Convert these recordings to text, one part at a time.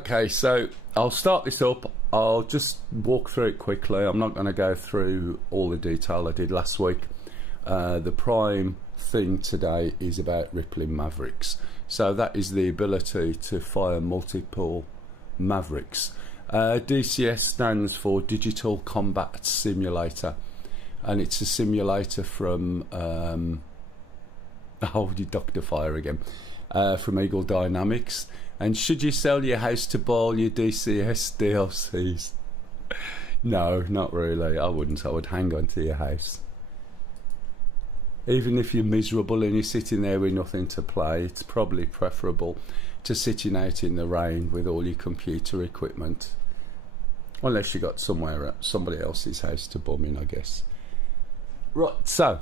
Okay, so I'll start this up. I'll just walk through it quickly. I'm not going to go through all the detail I did last week. The prime thing today is about rippling Mavericks. So that is the ability to fire multiple Mavericks. DCS stands for Digital Combat Simulator, and it's a simulator from Dr. Fire again, from Eagle Dynamics. And should you sell your house to buy all your DCS DLCs? No, not really. I wouldn't. I would hang on to your house. Even if you're miserable and you're sitting there with nothing to play, it's probably preferable to sitting out in the rain with all your computer equipment. Unless you got somebody else's house to bum in, I guess. Right, so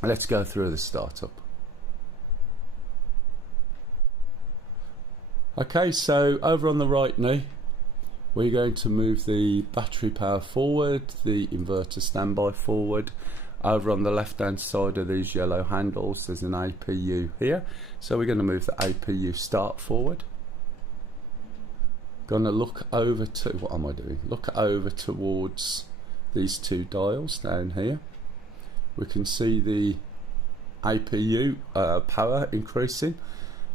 let's go through the startup. Okay, so over on the right knee, we're going to move the battery power forward, the inverter standby forward. Over on the left hand side of these yellow handles, there's an APU here. So we're going to move the APU start forward. Going to look over to, what am I doing? Look over towards these two dials down here. We can see the APU power increasing,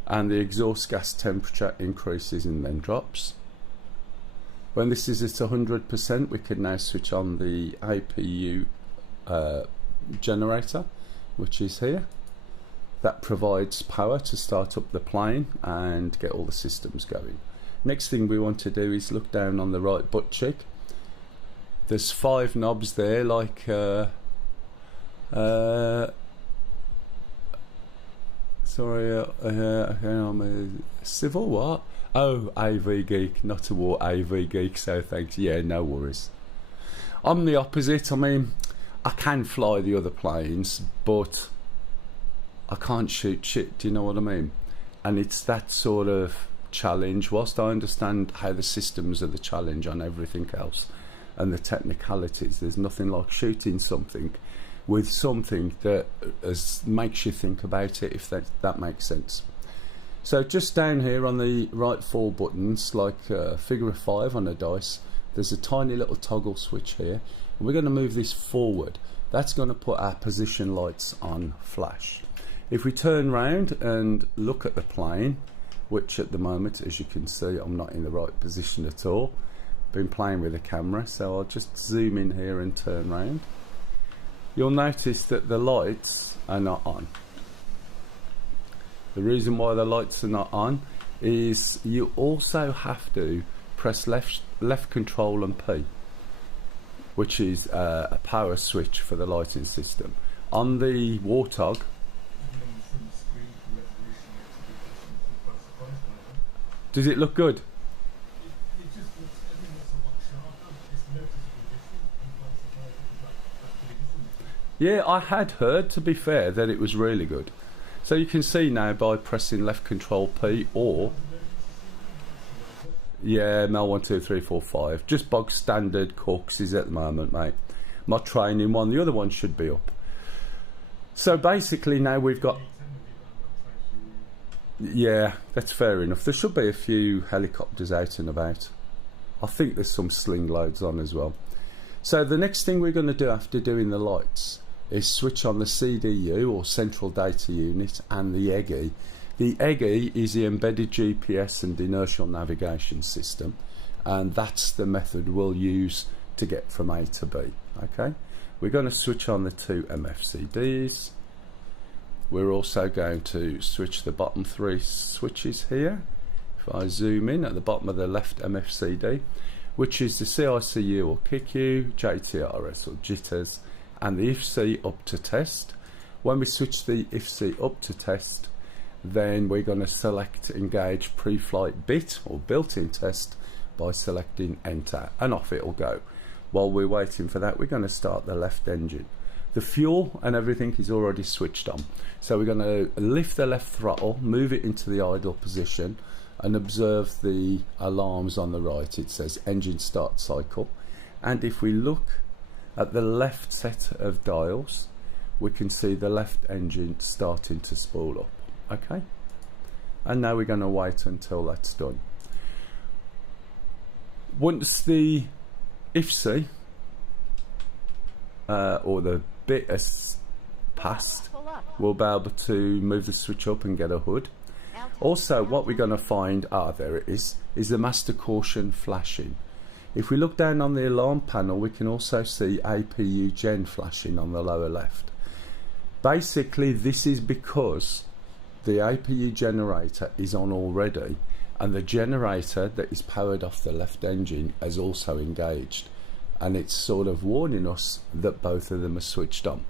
and the exhaust gas temperature increases and then drops. When this is at 100%, we can now switch on the APU generator, which is here. That provides power to start up the plane and get all the systems going. Next thing we want to do is look down on the right butt cheek. There's 5 knobs there, like civil what? Oh, AV geek, not a war AV geek, so thanks. Yeah, no worries. I'm the opposite. I mean, I can fly the other planes, but I can't shoot shit, do you know what I mean? And it's that sort of challenge. Whilst I understand how the systems are the challenge on everything else and the technicalities, there's nothing like shooting something with something that makes you think about it, if that makes sense. So just down here on the right 4 buttons, like a figure of 5 on a dice, there's a tiny little toggle switch here, and we're going to move this forward. That's going to put our position lights on flash. If we turn round and look at the plane, which at the moment, as you can see, I'm not in the right position at all. Been playing with the camera, so I'll just zoom in here and turn round. You'll notice that the lights are not on. The reason why the lights are not on is you also have to press left control and P, which is a power switch for the lighting system. On the Warthog, does it look good? Yeah, I had heard, to be fair, that it was really good. So you can see now by pressing left control P, or yeah, Mel 1 2 3 4 5, just bog standard Corks at the moment, mate. My training one, the other one should be up. So basically now we've got, yeah, that's fair enough. There should be a few helicopters out and about. I think there's some sling loads on as well. So the next thing we're going to do after doing the lights is switch on the CDU, or Central Data Unit, and the EGI. The EGI is the Embedded GPS and Inertial Navigation System, and that's the method we'll use to get from A to B. Okay, we're going to switch on the 2 MFCDs. We're also going to switch the bottom 3 switches here. If I zoom in at the bottom of the left MFCD, which is the CICU or KICU, JTRS or jitters, and the IFC up to test. When we switch the IFC up to test, then we're going to select engage pre-flight bit or built-in test by selecting enter, and off it'll go. While we're waiting for that, we're going to start the left engine. The fuel and everything is already switched on, so we're going to lift the left throttle, move it into the idle position, and observe the alarms on the right. It says engine start cycle, and if we look at the left set of dials, we can see the left engine starting to spool up. Okay, and now we're going to wait until that's done. once the IFC or the bit has passed, we'll be able to move the switch up and get a hood. Also, what we're going to find, there it is the master caution flashing. If we look down on the alarm panel, we can also see APU gen flashing on the lower left. Basically, this is because the APU generator is on already, and the generator that is powered off the left engine has also engaged, and it's sort of warning us that both of them are switched on.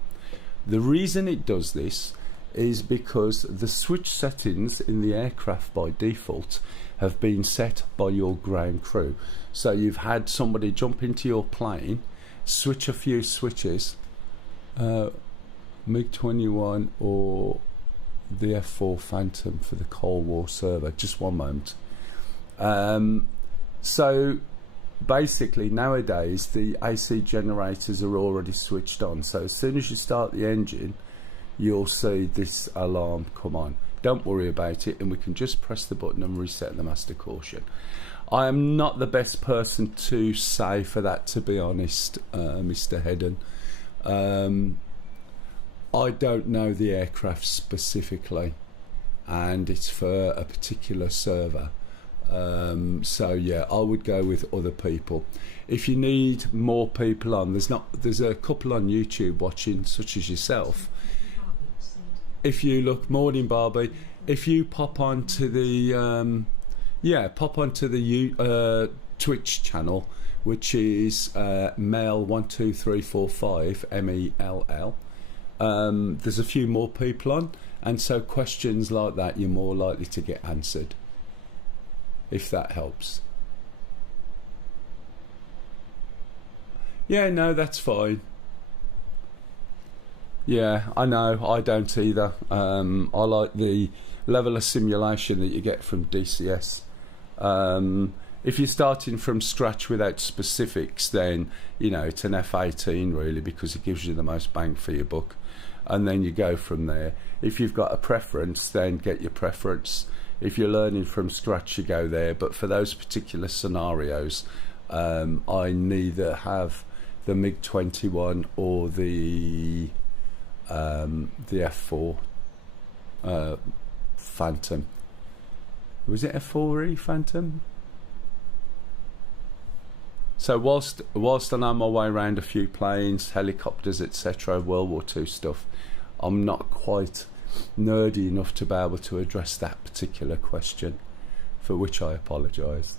The reason it does this is because the switch settings in the aircraft by default have been set by your ground crew. So you've had somebody jump into your plane, switch a few switches, MiG-21 or the F4 Phantom for the Cold War server. Just one moment. So basically nowadays the AC generators are already switched on, so as soon as you start the engine you'll see this alarm come on. Don't worry about it, and we can just press the button and reset the master caution. I am not the best person to say for that, to be honest, Mr. Hedden. I don't know the aircraft specifically, and it's for a particular server. So yeah, I would go with other people. If you need more people on, there's a couple on YouTube watching, such as yourself. If you look, morning Barbie, if you pop onto the Twitch channel, which is Mel12345 MELL, there's a few more people on, and so questions like that you're more likely to get answered, if that helps. Yeah, no, that's fine. Yeah, I know, I don't either. I like the level of simulation that you get from DCS. If you're starting from scratch without specifics, then you know it's an F18 really, because it gives you the most bang for your buck, and then you go from there. If you've got a preference, then get your preference. If you're learning from scratch, you go there. But for those particular scenarios, I neither have the MiG-21 or the F4 Phantom. Was it F4E Phantom? So whilst I know my way around a few planes, helicopters, etc., World War II stuff, I'm not quite nerdy enough to be able to address that particular question, for which I apologise.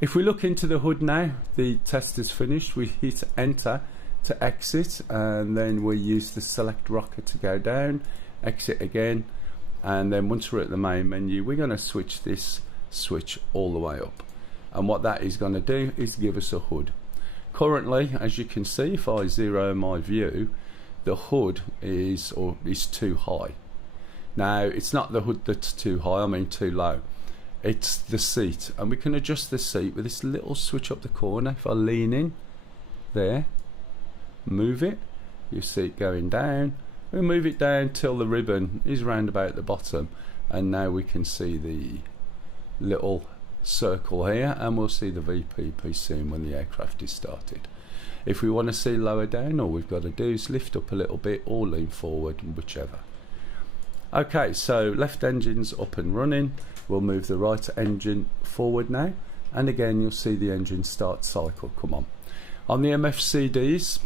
If we look into the hood now, the test is finished. We hit enter to exit, and then we use the select rocker to go down, exit again, and then once we're at the main menu, we're going to switch this switch all the way up, and what that is going to do is give us a hood. Currently, as you can see, if I zero my view, the hood is too high. Now it's not the hood that's too high, I mean too low, it's the seat, and we can adjust the seat with this little switch up the corner. If I lean in there, move it, you see it going down. We move it down till the ribbon is round about the bottom, and now we can see the little circle here, and we'll see the VPP soon when the aircraft is started. If we want to see lower down, all we've got to do is lift up a little bit or lean forward, whichever. Okay, so left engine's up and running. We'll move the right engine forward now, and again you'll see the engine start cycle come on. On the MFCDs,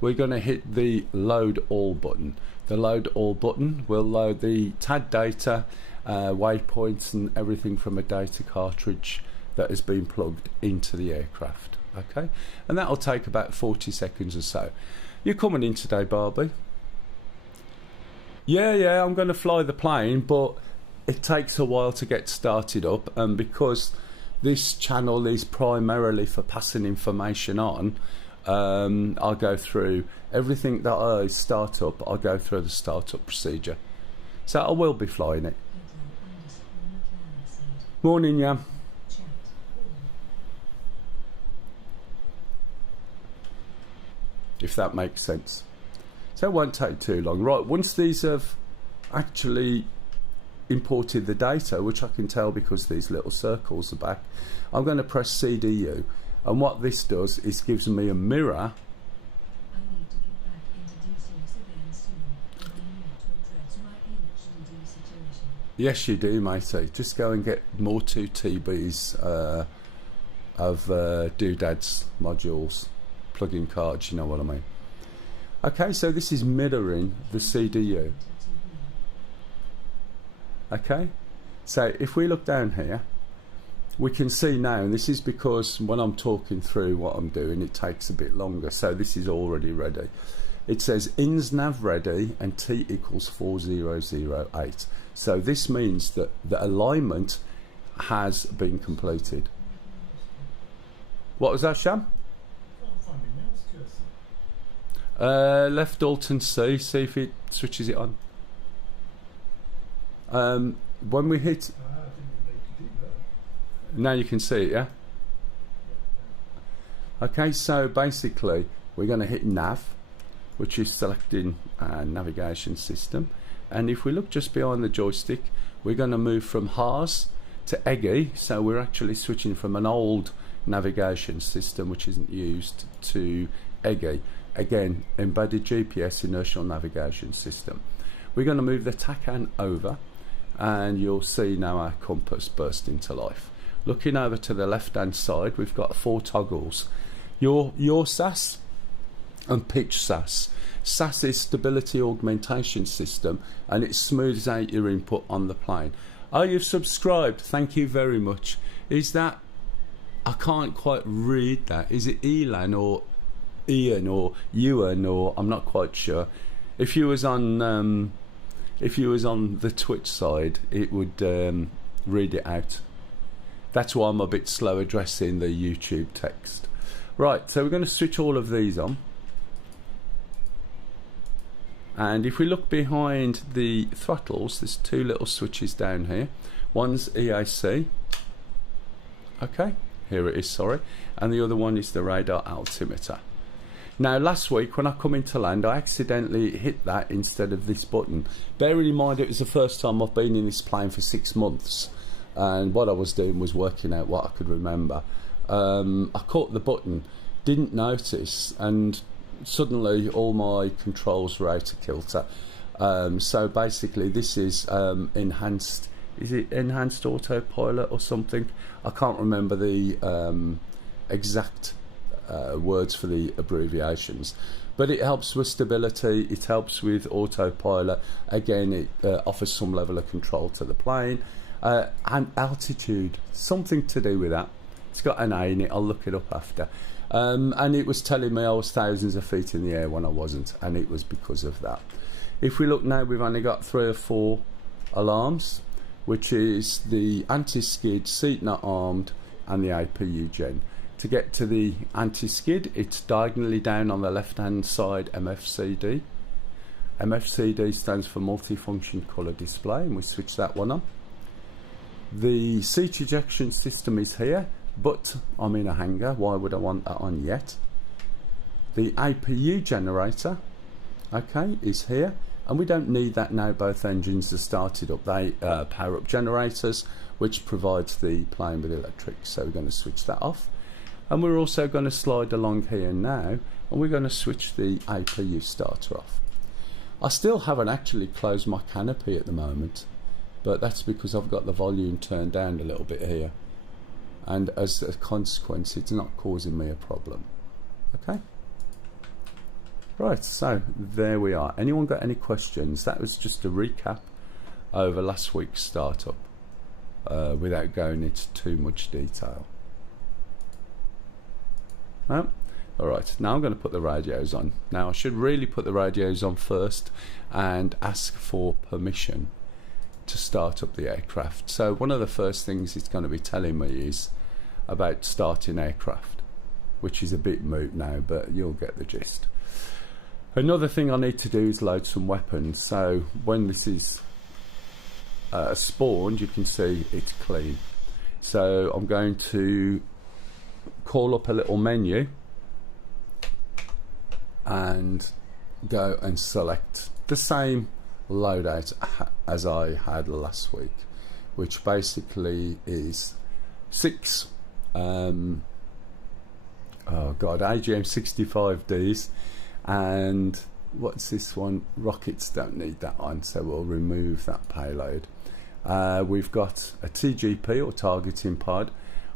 we're going to hit the load all button. The load all button will load the TAD data, waypoints and everything from a data cartridge that has been plugged into the aircraft. Okay, and that will take about 40 seconds or so. You're coming in today, Barbie? Yeah, I'm going to fly the plane, but it takes a while to get started up, and because this channel is primarily for passing information on, I'll go through everything that I start up. I'll go through the startup procedure, so I will be flying it. Morning, yeah. If that makes sense. So it won't take too long. Right, once these have actually, imported the data, which I can tell because these little circles are back. I'm going to press CDU, and what this does is gives me a mirror. I need to get back into DCS again soon, and I need to address my HDD situation. Yes, you do, matey. Just go and get more 2 TBs of Doodads modules, plug-in cards, you know what I mean. Okay, so this is mirroring the CDU. Okay, so if we look down here, we can see now, and this is because when I'm talking through what I'm doing, it takes a bit longer. So this is already ready. It says ins nav ready and T equals 4008. So this means that the alignment has been completed. What was that, Sham? Left A10CII, see if it switches it on. When we hit, now you can see it, yeah? Okay, so basically we're going to hit nav, which is selecting navigation system, and if we look just behind the joystick, we're going to move from HARS to EGI, so we're actually switching from an old navigation system which isn't used to EGI. Again, embedded GPS inertial navigation system. We're going to move the TACAN over, and you'll see now our compass burst into life. Looking over to the left hand side, we've got 4 toggles. Your SAS and pitch SAS. SAS is stability augmentation system, and it smooths out your input on the plane. Oh, you've subscribed, thank you very much. Is that, I can't quite read that, is it Elan or Ian or Ewan, or I'm not quite sure. If you was on the Twitch side, it would read it out. That's why I'm a bit slow addressing the YouTube text. Right, so we're going to switch all of these on, and if we look behind the throttles, there's 2 little switches down here. One's EAC, okay, here it is, sorry, and the other one is the radar altimeter. Now last week when I come into land, I accidentally hit that instead of this button. Bearing in mind it was the first time I've been in this plane for 6 months, and what I was doing was working out what I could remember. I caught the button, didn't notice, and suddenly all my controls were out of kilter. So basically this is enhanced, is it enhanced autopilot or something? I can't remember the exact words for the abbreviations, but it helps with stability, it helps with autopilot. Again, it offers some level of control to the plane, and altitude, something to do with that. It's got an A in it, I'll look it up after. And it was telling me I was thousands of feet in the air when I wasn't, and it was because of that. If we look now, we've only got 3 or 4 alarms, which is the anti-skid, seat not armed, and the APU gen. To get to the anti-skid, it's diagonally down on the left hand side, MFCD. MFCD stands for multifunction colour display, and we switch that one on. The seat ejection system is here, but I'm in a hangar, why would I want that on yet? The APU generator, okay, is here, and we don't need that now. Both engines are started up. They power up generators, which provides the plane with electric, so we're going to switch that off. And we're also going to slide along here now, and we're going to switch the APU starter off. I still haven't actually closed my canopy at the moment, but that's because I've got the volume turned down a little bit here, and as a consequence it's not causing me a problem. Okay, right, so there we are. Anyone got any questions? That was just a recap over last week's startup, without going into too much detail. No? Alright, now I'm going to put the radios on. Now I should really put the radios on first and ask for permission to start up the aircraft. So one of the first things it's going to be telling me is about starting aircraft, which is a bit moot now, but you'll get the gist. Another thing I need to do is load some weapons. So when this is spawned, you can see it's clean. So I'm going to call up a little menu and go and select the same loadout as I had last week, which basically is 6 AGM-65Ds, and what's this one? Rockets don't need that on, so we'll remove that payload. We've got a TGP or targeting pod,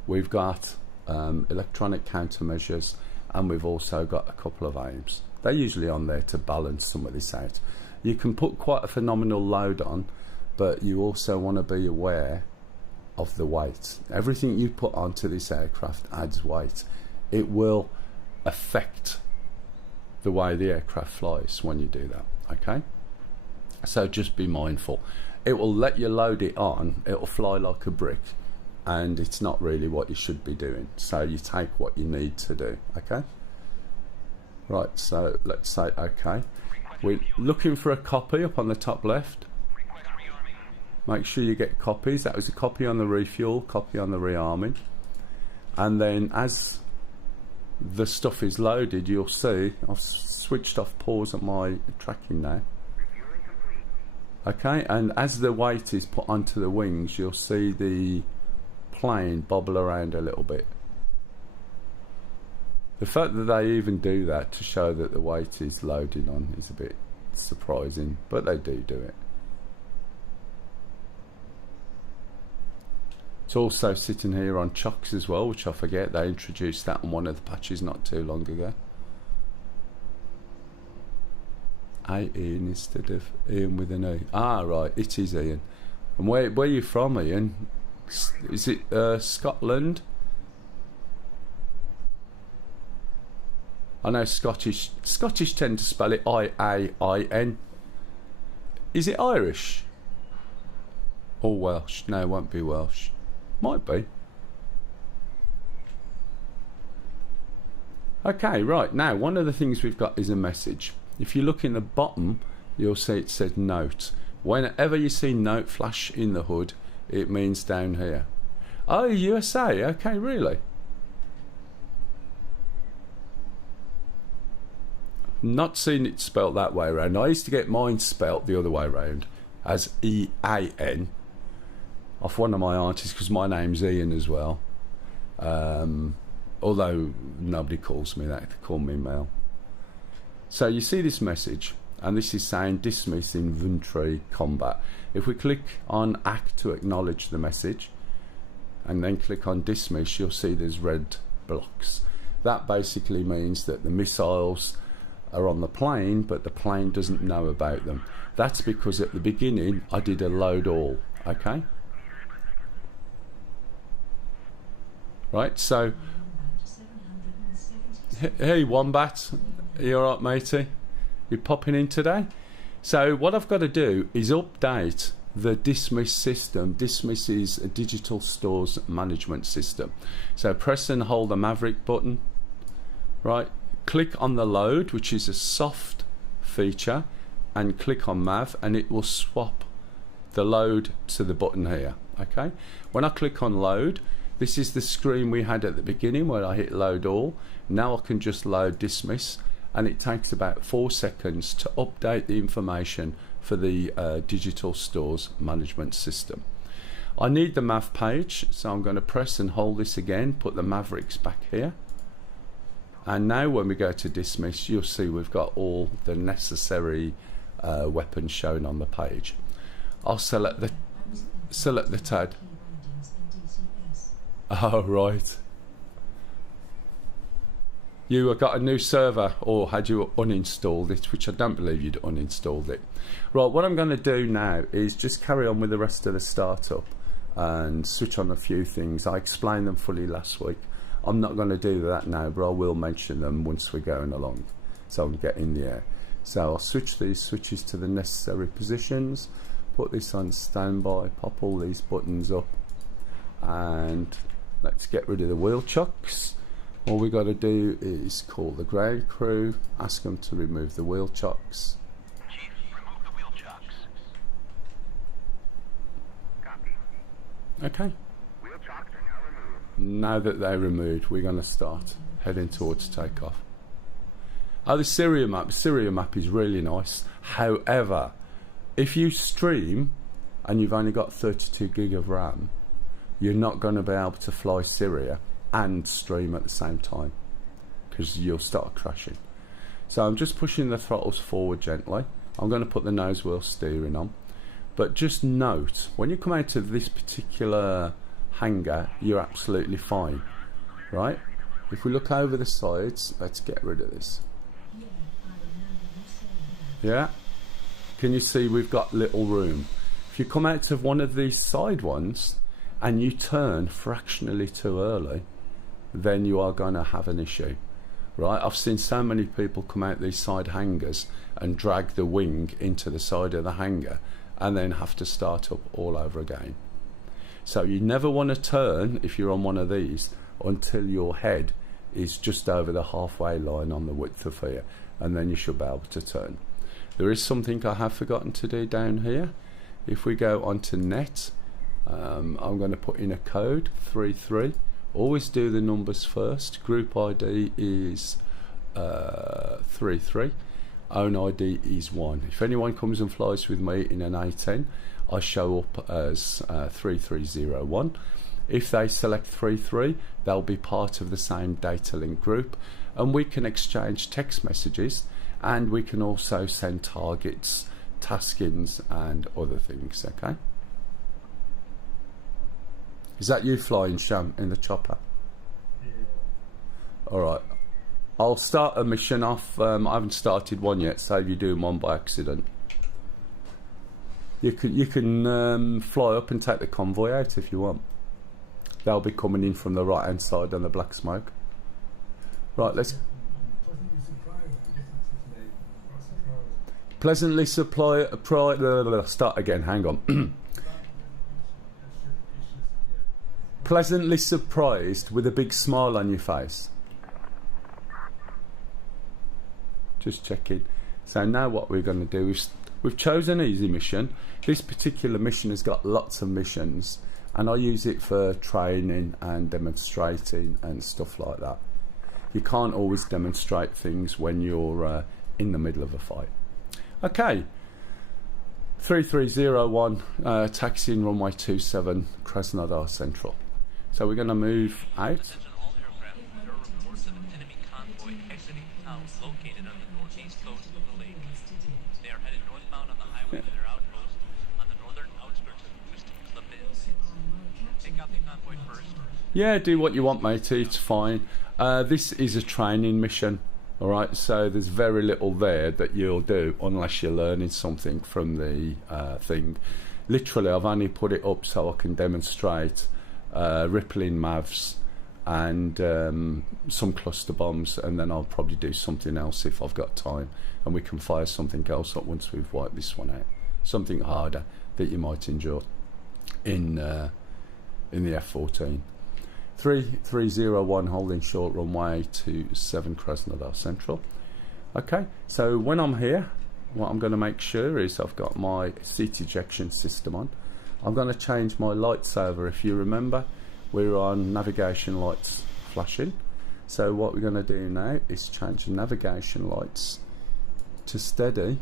we've got electronic countermeasures, and we've also got a couple of aims. They're usually on there to balance some of this out. You can put quite a phenomenal load on, but you also want to be aware of the weight. Everything you put onto this aircraft adds weight. It will affect the way the aircraft flies when you do that, okay? So just be mindful. It will let you load it on, it'll fly like a brick, and it's not really what you should be doing. So you take what you need to do, okay? Right, so let's say okay. We're looking for a copy up on the top left. Make sure you get copies. That was a copy on the refuel, copy on the rearming. And then as the stuff is loaded, you'll see I've switched off pause on my tracking now. Okay, and as the weight is put onto the wings, you'll see the plane bobble around a little bit. The fact that they even do that to show that the weight is loaded on is a bit surprising, but they do it. It's also sitting here on chocks as well, which I forget. They introduced that on one of the patches not too long ago. Ian instead of Ian with an E. Ah, right, it is Ian. And where are you from, Ian? Is it Scotland? I know Scottish tend to spell it I-A-I-N. Is it Irish? Or Welsh? No, it won't be Welsh. Might be. Okay, right, now one of the things we've got is a message. If you look in the bottom, you'll see it said note. Whenever you see note flash in the hood, it means down here. Oh, USA, okay, really? Not seen it spelt that way around. I used to get mine spelt the other way around as E-A-N off one of my aunties, because my name's Ian as well. Although nobody calls me that, they call me Mel. So you see this message, and this is saying dismiss inventory combat. If we click on act to acknowledge the message and then click on dismiss, you'll see there's red blocks. That basically means that the missiles are on the plane, but the plane doesn't know about them. That's because at the beginning I did a load all, okay? Right, so hey Wombat, are you alright, matey? You popping in today? So what I've got to do is update the dismiss system. Dismiss is a digital stores management system. So press and hold the Maverick button, right? Click on the load, which is a soft feature, and click on Mav, and it will swap the load to the button here, okay? When I click on load, this is the screen we had at the beginning where I hit load all. Now I can just load dismiss, and it takes about 4 seconds to update the information for the digital stores management system. I need the Mav page, so I'm going to press and hold this again, put the Mavericks back here. And now when we go to dismiss, you'll see we've got all the necessary weapons shown on the page. I'll select the TAD. Oh, right. You got a new server, or had you uninstalled it, which I don't believe you'd uninstalled it. Right, what I'm going to do now is just carry on with the rest of the startup and switch on a few things. I explained them fully last week. I'm not going to do that now, but I will mention them once we're going along, so I'll get in the air. So I'll switch these switches to the necessary positions, put this on standby, pop all these buttons up, and let's get rid of the wheel chocks. All we got to do is call the ground crew, ask them to remove the wheel chocks. Chief, remove the wheel chocks. Copy. Okay. Wheel chocks are now removed. Now that they're removed, we're going to start heading towards takeoff. Oh, the Syria map is really nice. However, if you stream and you've only got 32 gig of RAM, you're not going to be able to fly Syria and stream at the same time, because you'll start crashing. So I'm just pushing the throttles forward gently. I'm going to put the nose wheel steering on, but just note, when you come out of this particular hangar, you're absolutely fine, right? If we look over the sides, let's get rid of this. Yeah, I remember you saying that. Yeah, can you see we've got little room? If you come out of one of these side ones and you turn fractionally too early, then you are going to have an issue, right? I've seen so many people come out these side hangars and drag the wing into the side of the hangar and then have to start up all over again. So you never want to turn if you're on one of these until your head is just over the halfway line on the width of here, and then you should be able to turn. There is something I have forgotten to do down here. If we go onto net, I'm going to put in a code 33. Always do the numbers first. Group ID is 33. Own ID is 1. If anyone comes and flies with me in an A10, I show up as 3301. If they select 33, they'll be part of the same data link group, and we can exchange text messages, and we can also send targets, taskings and other things. Okay, is that you flying, Sham, in the chopper? Yeah. Alright, I'll start a mission off. I haven't started one yet, save you doing one by accident. You can fly up and take the convoy out if you want. They'll be coming in from the right hand side on the black smoke. Right, let's pleasantly start again, hang on. Pleasantly surprised with a big smile on your face. Just checking. So now what we're going to do is we've chosen easy mission. This particular mission has got lots of missions, and I use it for training and demonstrating and stuff like that. You can't always demonstrate things when you're in the middle of a fight. Okay, 3301, taxiing runway 27, Krasnodar Central. So we're going to move out. Attention all aircraft. There are reports of an enemy convoy exiting town located on the northeast coast of the lake. They are headed northbound on the highway to their outpost on the northern outskirts of Ust-Labinsk. Take out the convoy first. Yeah, do what you want, matey, it's fine. This is a training mission, alright, so there's very little there that you'll do unless you're learning something from the thing. Literally, I've only put it up so I can demonstrate rippling MAVs and some cluster bombs, and then I'll probably do something else if I've got time, and we can fire something else up once we've wiped this one out. Something harder that you might enjoy in the F-14. 3301 holding short runway 27 Krasnodar Central. Okay, so when I'm here, what I'm going to make sure is I've got my seat ejection system on. I'm going to change my lights over. If you remember, we're on navigation lights flashing. So what we're going to do now is change the navigation lights to steady,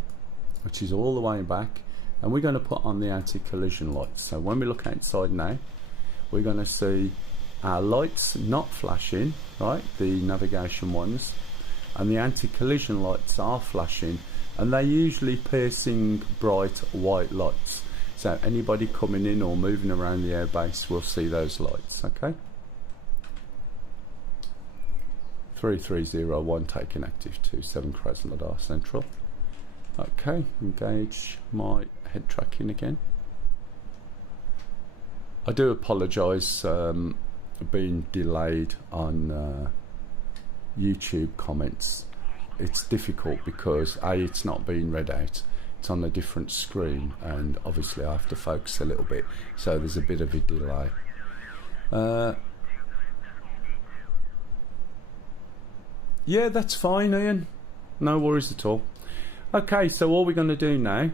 which is all the way back, and we're going to put on the anti-collision lights. So when we look outside now, we're going to see our lights not flashing, right, the navigation ones, and the anti-collision lights are flashing, and they're usually piercing bright white lights. So anybody coming in or moving around the airbase will see those lights. Okay, 3301 taking active 27 Krasnodar Central. Okay, engage my head tracking again. I do apologise being delayed on YouTube comments. It's difficult because A, it's not being read out, it's on a different screen, and obviously I have to focus a little bit, so there's a bit of a delay. Yeah, that's fine, Ian, no worries at all. Okay, so all we're going to do now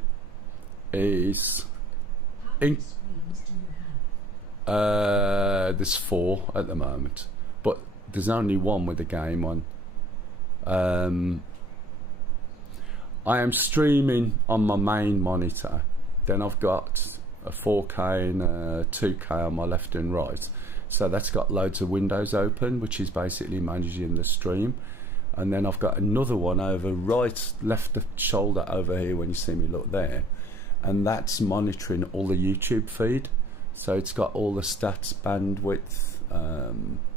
is there's 4 at the moment, but there's only 1 with the game on. I am streaming on my main monitor then I've got a 4K and a 2K on my left and right. So that's got loads of windows open, which is basically managing the stream. And then I've got another one over left shoulder over here when you see me look there, and that's monitoring all the YouTube feed. So it's got all the stats, bandwidth,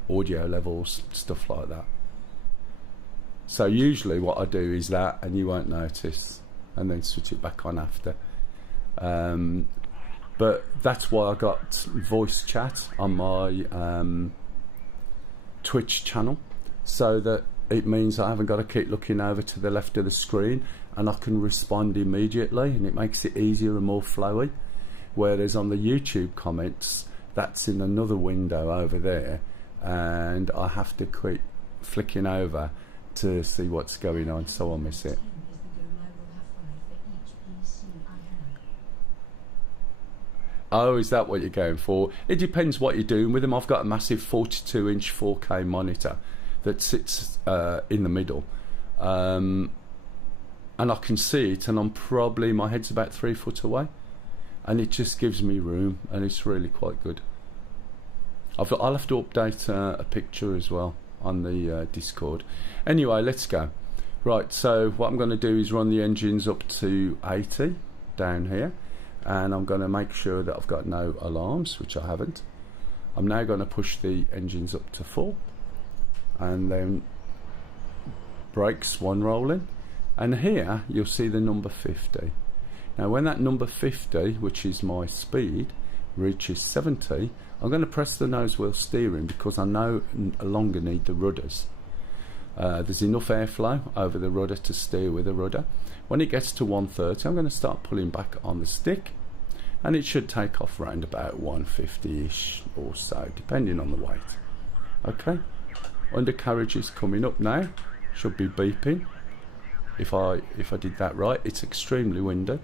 audio levels, stuff like that. So usually what I do is that, and you won't notice, and then switch it back on after. But that's why I got voice chat on my Twitch channel, so that it means I haven't got to keep looking over to the left of the screen, and I can respond immediately, and it makes it easier and more flowy. Whereas on the YouTube comments, that's in another window over there, and I have to keep flicking over to see what's going on, so I'll miss it. 10 is the go I will have 5 for each PC I have. Oh, is that what you're going for? It depends what you're doing with them. I've got a massive 42-inch 4K monitor that sits in the middle, and I can see it, and my head's about 3 foot away, and it just gives me room, and it's really quite good. I'll have to update a picture as well on the Discord. Anyway, let's go. Right, so what I'm going to do is run the engines up to 80 down here, and I'm going to make sure that I've got no alarms, which I haven't. I'm now going to push the engines up to full, and then brakes one rolling, and here you'll see the number 50. Now when that number 50, which is my speed, reaches 70, I'm going to press the nose wheel steering, because I no longer need the rudders. There's enough airflow over the rudder to steer with a rudder. When it gets to 130, I'm going to start pulling back on the stick, and it should take off around about 150-ish or so, depending on the weight. Okay, undercarriage is coming up now, should be beeping. If I did that right. It's extremely windy.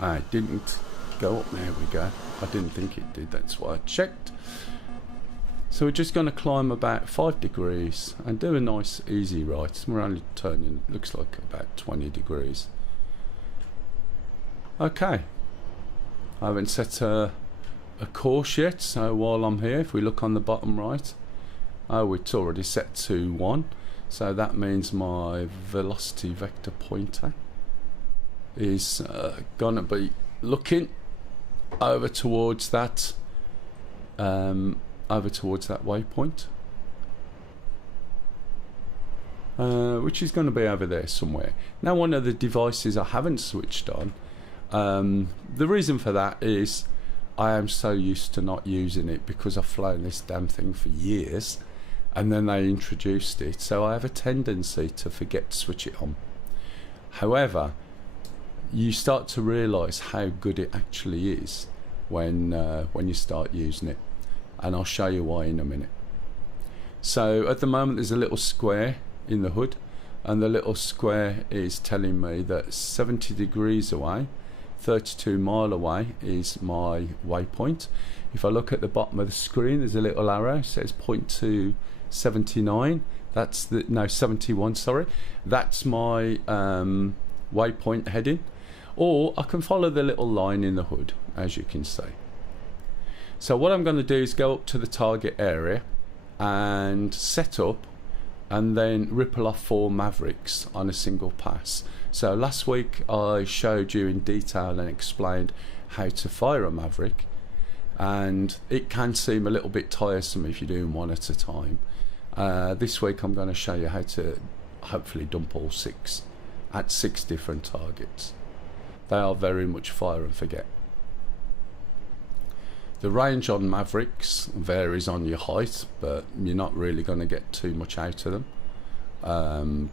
It didn't go up. There we go. I didn't think it did, that's why I checked. So we're just going to climb about 5 degrees and do a nice easy right. We're only turning, looks like about 20 degrees. Okay, I haven't set a course yet, so while I'm here, if we look on the bottom right, it's already set to 1, so that means my velocity vector pointer is gonna be looking over towards that waypoint, which is going to be over there somewhere. Now, one of the devices I haven't switched on, the reason for that is I am so used to not using it, because I've flown this damn thing for years, and then they introduced it, so I have a tendency to forget to switch it on. However, you start to realise how good it actually is when you start using it, and I'll show you why in a minute. So at the moment there's a little square in the hood, and the little square is telling me that 70 degrees away, 32 mile away is my waypoint. If I look at the bottom of the screen, there's a little arrow, says point to 79. That's the, no, 71, sorry. That's my waypoint heading. Or I can follow the little line in the hood, as you can see. So what I'm going to do is go up to the target area and set up, and then ripple off 4 Mavericks on a single pass. So last week I showed you in detail and explained how to fire a Maverick, and it can seem a little bit tiresome if you're doing one at a time. This week I'm going to show you how to hopefully dump all 6 at 6 different targets. They are very much fire and forget. The range on Mavericks varies on your height, but you're not really going to get too much out of them.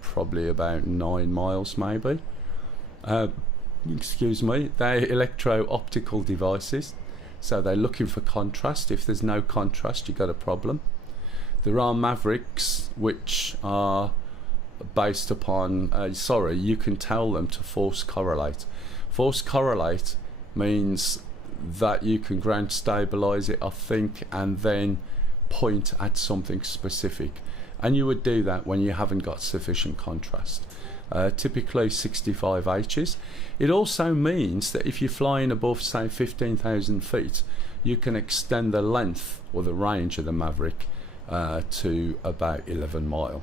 Probably about 9 miles maybe. Excuse me. They're electro-optical devices, so they're looking for contrast. If there's no contrast, you've got a problem. There are Mavericks which are based upon, you can tell them to force correlate. Force correlate means that you can ground stabilize it, I think, and then point at something specific. and you would do that when you haven't got sufficient contrast. Typically 65 H's. It also means that if you're flying above, say, 15,000 feet, you can extend the length or the range of the Maverick to about 11 mile.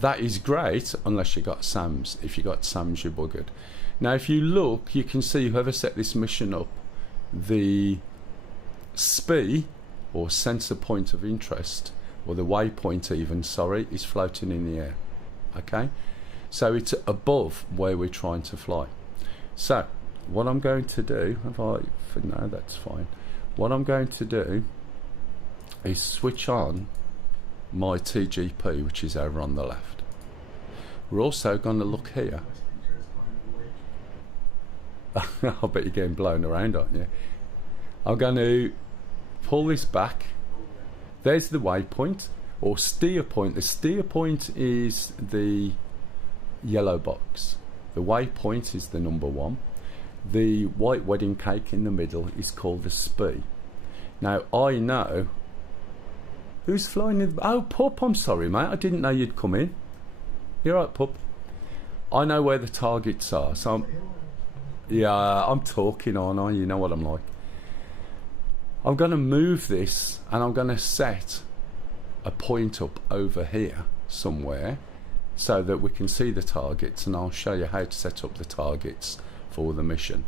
That is great unless you got SAMs. If you got SAMs, you're buggered. Now if you look, you can see whoever set this mission up, the SPI, or sensor point of interest, or the waypoint even, sorry, is floating in the air. Okay, so it's above where we're trying to fly. So what I'm going to do, no, that's fine. What I'm going to do is switch on my TGP, which is over on the left. We're also going to look here. I bet you're getting blown around, aren't you? I'm going to pull this back. There's the waypoint, or steer point. The steer point is the yellow box. The waypoint is the number 1. The white wedding cake in the middle is called the SPI. Now I know who's flying in. Oh, Pup, I'm sorry, mate. I didn't know you'd come in. You're right, Pup. I know where the targets are, so I'm talking, aren't I? You know what I'm like. I'm going to move this and I'm going to set a point up over here somewhere so that we can see the targets, and I'll show you how to set up the targets for the mission.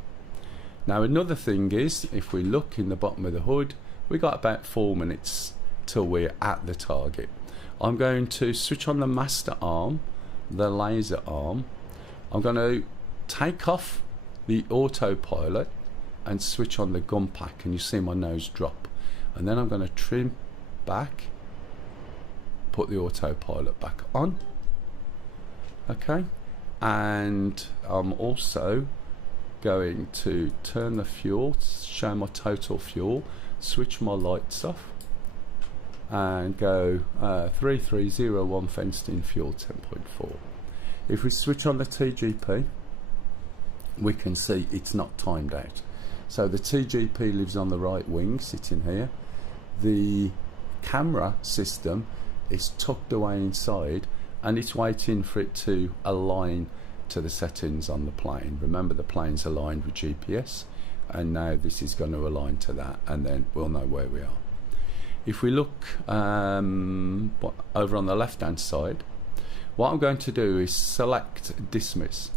Now another thing is, if we look in the bottom of the hood, we got about 4 minutes till we're at the target. I'm going to switch on the master arm, the laser arm. I'm going to take off the autopilot and switch on the gun pack, and you see my nose drop, and then I'm going to trim back, put the autopilot back on. Okay, and I'm also going to turn the fuel, show my total fuel, switch my lights off, and go 3301 fenced in fuel 10.4. If we switch on the TGP, we can see it's not timed out. So the TGP lives on the right wing, sitting here. The camera system is tucked away inside, and it's waiting for it to align to the settings on the plane. Remember, the plane's aligned with GPS, and now this is going to align to that, and then we'll know where we are. If we look over on the left hand side, what I'm going to do is select dismiss.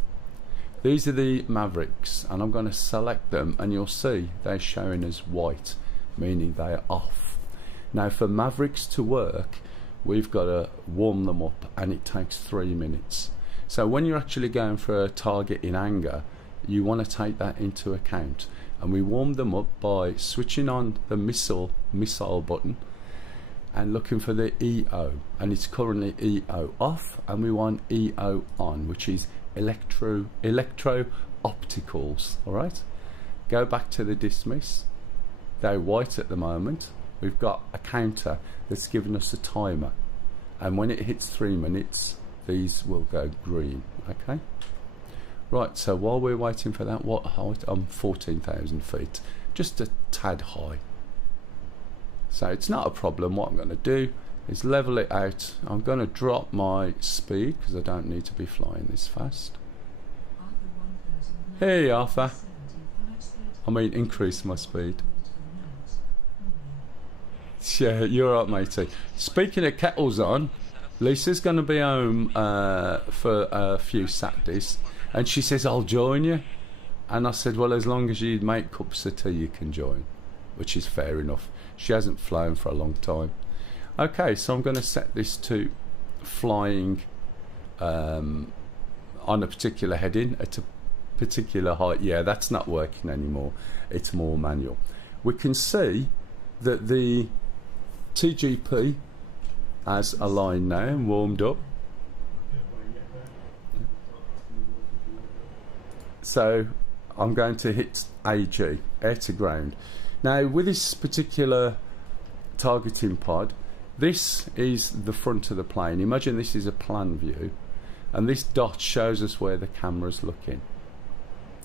These are the Mavericks, and I'm going to select them, and you'll see they're showing as white, meaning they are off. Now for Mavericks to work, we've got to warm them up, and it takes 3 minutes. So when you're actually going for a target in anger, you want to take that into account, and we warm them up by switching on the missile button and looking for the EO, and it's currently EO off, and we want EO on, which is electro opticals. All right, go back to the dismiss. They're white at the moment. We've got a counter that's given us a timer, and when it hits 3 minutes, these will go green. Okay, right, so while we're waiting for that, what height? I'm 14,000 feet, just a tad high, so it's not a problem. What I'm going to do is level it out. I'm going to drop my speed because I don't need to be flying this fast. Hey Arthur, I mean increase my speed. Yeah, you're right, matey. Speaking of kettles on, Lisa's going to be home for a few Saturdays, and she says, I'll join you. And I said, well, as long as you make cups of tea, you can join, which is fair enough. She hasn't flown for a long time. Okay, so I'm going to set this to flying on a particular heading at a particular height. Yeah, that's not working anymore. It's more manual. We can see that the TGP has aligned now and warmed up. So I'm going to hit AG, air to ground. Now with this particular targeting pod, this is the front of the plane. Imagine this is a plan view, and this dot shows us where the camera's looking.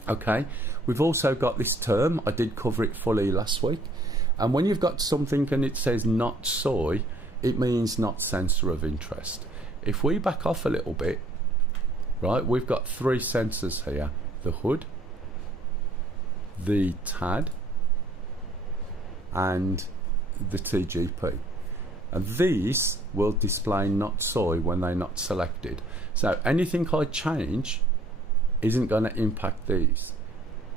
Okay, we've also got this term, I did cover it fully last week, and when you've got something and it says not soy, it means not sensor of interest. If we back off a little bit, right, we've got 3 sensors here: the hood, the TAD, and the TGP. And these will display not soy when they're not selected. So anything I change isn't going to impact these.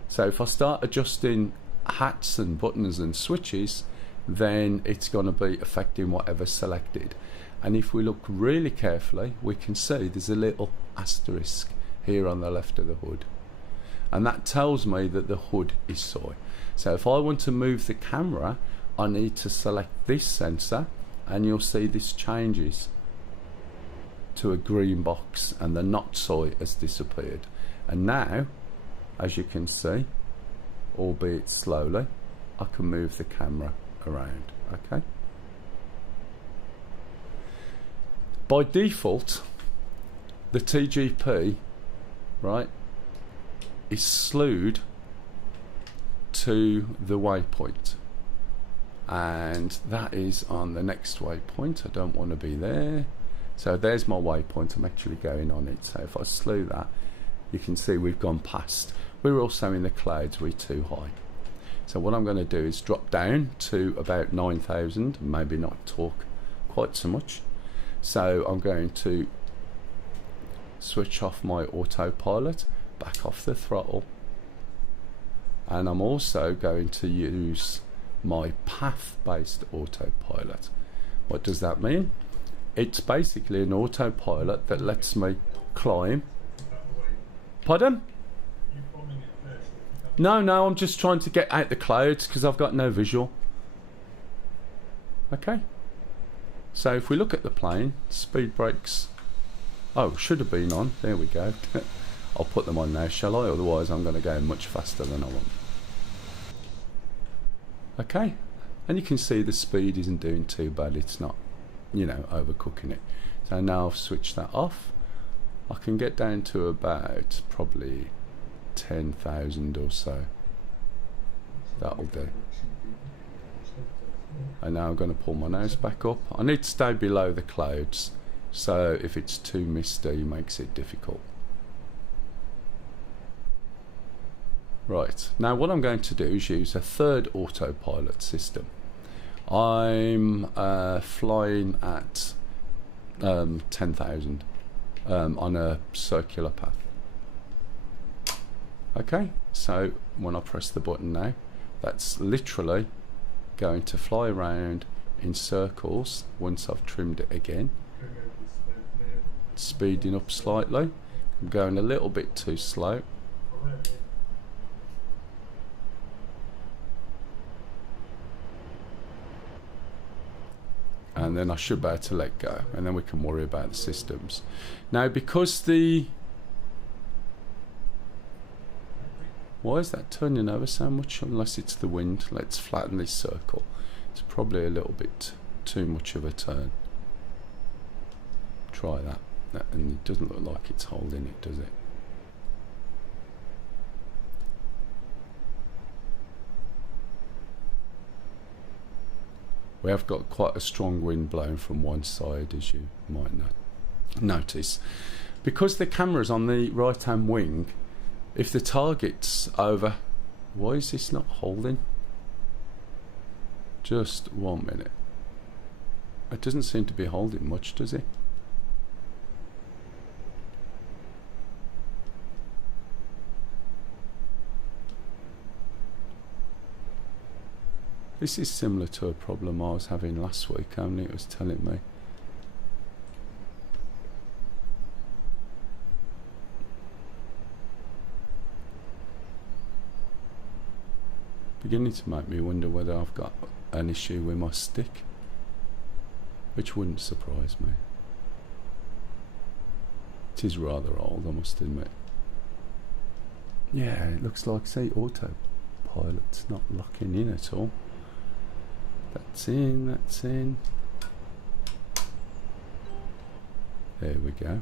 So if I start adjusting hats and buttons and switches, then it's going to be affecting whatever's selected. And if we look really carefully, we can see there's a little asterisk here on the left of the hood, and that tells me that the hood is soy. So if I want to move the camera, I need to select this sensor, and you'll see this changes to a green box and the not soy has disappeared. And now, as you can see, albeit slowly, I can move the camera around. Okay. By default, the TGP, right, is slewed to the waypoint, and that is on the next waypoint. I don't want to be there, so there's my waypoint. I'm actually going on it. So if I slew that, you can see we've gone past. We're also in the clouds, we're too high. So what I'm going to do is drop down to about 9,000, maybe not talk quite so much. So I'm going to switch off my autopilot, back off the throttle, and I'm also going to use my path-based autopilot. What does that mean? It's basically an autopilot that lets me climb. Pardon? No, I'm just trying to get out the clouds because I've got no visual. Okay. So if we look at the plane, speed brakes, oh, should have been on. There we go. I'll put them on now, shall I? Otherwise I'm going to go much faster than I want. Okay. And you can see the speed isn't doing too bad. It's not, you know, overcooking it. So now I've switched that off. I can get down to about probably 10,000 or so. That'll do. And now I'm going to pull my nose back up. I need to stay below the clouds, so if it's too misty it makes it difficult. Right, now what I'm going to do is use a third autopilot system. I'm flying at 10,000 on a circular path. Okay, so when I press the button now, that's literally going to fly around in circles once I've trimmed it again. Speeding up slightly. I'm going a little bit too slow. And then I should be able to let go, and then we can worry about the systems. Now, because the... Why is that turning over so much? Unless it's the wind. Let's flatten this circle. It's probably a little bit too much of a turn. Try that. And it doesn't look like it's holding it, does it? We have got quite a strong wind blowing from one side, as you might notice. Because the camera's on the right hand wing, if the target's over... Why is this not holding? Just 1 minute. It doesn't seem to be holding much, does it? This is similar to a problem I was having last week, only it was telling me. Beginning to make me wonder whether I've got an issue with my stick, which wouldn't surprise me. It is rather old, I must admit. Yeah, it looks like, say, autopilot's not locking in at all. That's in, that's in. There we go.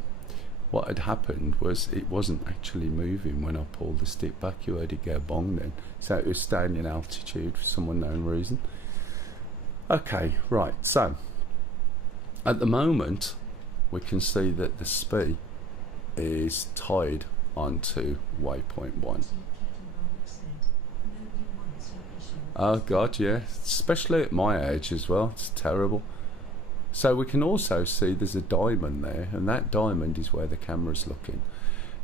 What had happened was it wasn't actually moving when I pulled the stick back. You heard it go bong then. So it was staying in altitude for some unknown reason. Okay, right, so At the moment, we can see that the speed is tied onto waypoint 1. Oh god, yeah, especially at my age as well, it's terrible. So we can also see there's a diamond there, and that diamond is where the camera's looking.